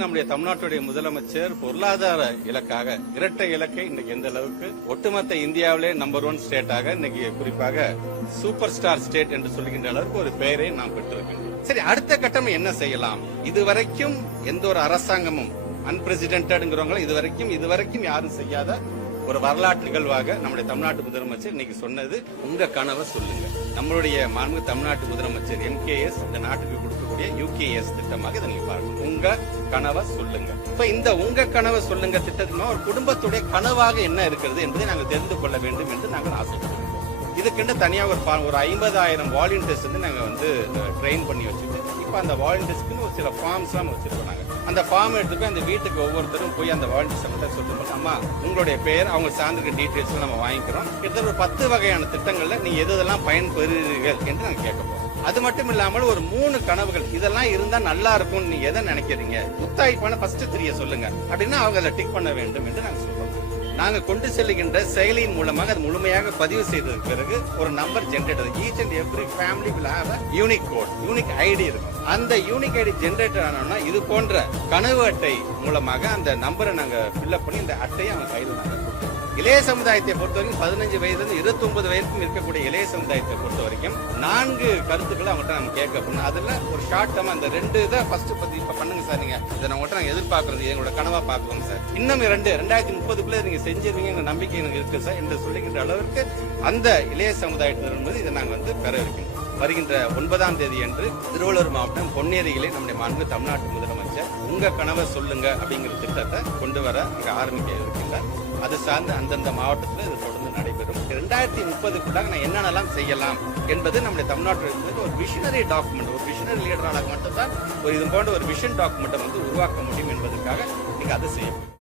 நம்முடைய தமிழ்நாட்டுடைய முதலமைச்சர் பொருளாதார இலக்காக இரட்டை இலக்கை இன்னைக்கு எந்த அளவுக்கு ஒட்டுமொத்த இந்தியாவிலே நம்பர் 1 ஸ்டேட்டாக இன்னைக்கு குறிப்பாக சூப்பர் ஸ்டார் ஸ்டேட் என்று சொல்கின்ற அளவுக்கு ஒரு பெயரை நாம் பெற்றிருக்கின்றோம். சரி, அடுத்த கட்டம் என்ன செய்யலாம்? இதுவரைக்கும் எந்த ஒரு அரசாங்கமும் அன்பிரசிடென்ட்ங்கிறவங்க இதுவரைக்கும் யாரும் செய்யாத ஒரு வரலாற்று நிகழ்வாக நம்முடைய தமிழ்நாட்டு முதலமைச்சர் இன்னைக்கு சொன்னது, உங்க கனவை சொல்லுங்க. நம்மளுடைய மாண்பு தமிழ்நாட்டு முதலமைச்சர் MKS இந்த நாட்டுக்கு கொடுக்கக்கூடிய UKS திட்டமாக இதை நீங்க பாருங்க. உங்க கனவை சொல்லுங்க. இப்ப இந்த உங்க கனவை சொல்லுங்க திட்டத்தின் ஒரு குடும்பத்துடைய கனவாக என்ன இருக்கிறது என்பதை நாங்கள் தெரிந்து கொள்ள வேண்டும் என்று நாங்கள் ஆசைப்படுகிறோம். இதுக்குன்னு தனியா ஒரு 50,000 வாலண்டியர்ஸ் வந்து நாங்க வந்து ட்ரெயின் பண்ணி வச்சுட்டு இப்ப அந்த வாலண்டியர்ஸ்க்கு ஒரு சில ஃபார்ம்ஸ் எல்லாம் வச்சிருக்கோம். அந்த ஃபார்ம் எடுத்து அந்த வீட்டுக்கு ஒவ்வொருத்தரும் போய் அந்த வாலண்டியர்ஸ் சொல்லிட்டு, அம்மா உங்களுடைய பெயர், அவங்க சார்ந்திருக்க டீடைல்ஸ் நம்ம வாங்கிக்கிறோம். கிட்டத்தட்ட ஒரு 10 வகையான திட்டங்கள்ல நீங்க எதெல்லாம் பயன்பெறுகிறீர்கள் என்று நாங்க கேட்க போறோம். அது மட்டும் இல்லாமல் ஒரு 3 கனவுகள் இதெல்லாம் இருந்தா நல்லா இருக்கும், நீங்க எதை நினைக்கிறீங்க, முத்தாய்ப்பான ஃபர்ஸ்ட் 3 சொல்லுங்க அப்படின்னா அவங்க அதை டிக் பண்ண வேண்டும் என்று நாங்க சொல்றோம். நாங்க கொண்டு செல்லுகின்ற செயலியின் மூலமாக அது முழுமையாக பதிவு செய்ததுக்கு பிறகு ஒரு number generate. Each and every family will have a unique code, unique ID இருக்கும். அந்த யூனிக் ஐடி ஜெனரேட் ஆனோம்னா இது போன்ற கனவு அட்டை மூலமாக அந்த நம்பரை நாங்க ஃபில்அப் பண்ணி இந்த அட்டையை அவங்க கையில் நாங்க கொடுப்போம். இளைய சமுதாயத்தை பொறுத்த வரைக்கும் 15 வயதிலிருந்து 29 வயதுக்கும் இருக்கக்கூடிய இளைய சமுதாயத்தை பொறுத்த வரைக்கும் 4 கருத்துக்களை அவங்கள்ட்ட நம்ம கேட்க போனோம். அதுல ஒரு ஷார்ட் டேர்ம் அந்த 2 இதை ஃபர்ஸ்ட் பத்தி இப்ப பண்ணுங்க சார், நீங்க இதை நம்மகிட்ட நாங்க எதிர்பார்க்கறது எங்களோட கனவா பார்க்கணும் சார், இன்னும் 2030க்குள்ள நீங்க செஞ்சிருவீங்க நம்பிக்கை எனக்கு இருக்கு சார் என்று சொல்லுகின்ற அளவிற்கு அந்த இளைய சமுதாயத்திலிருந்து இதை நாங்க வந்து பெற வைக்கணும். வருகின்ற 9ஆம் தேதி அன்று திருவள்ளூர் மாவட்டம் பொன்னேரியிலே நம்முடைய மாண்பு தமிழ்நாட்டு முதலமைச்சர் உங்க கனவை சொல்லுங்க அப்படிங்கிற திட்டத்தை கொண்டு வர அங்க ஆரம்பிக்க இருக்கின்றார். அது சார்ந்து அந்தந்த மாவட்டத்தில் இது தொடர்ந்து நடைபெறும். 2030க்குள்ளாக நான் என்னென்னலாம் செய்யலாம் என்பது நம்முடைய தமிழ்நாட்டில் ஒரு விஷனரி டாக்குமெண்ட், ஒரு விஷனரி லீடராக மட்டும்தான் இது போன்ற ஒரு விஷன் டாக்குமெண்ட்டை வந்து உருவாக்க முடியும் என்பதற்காக நீங்க அதை செய்யணும்.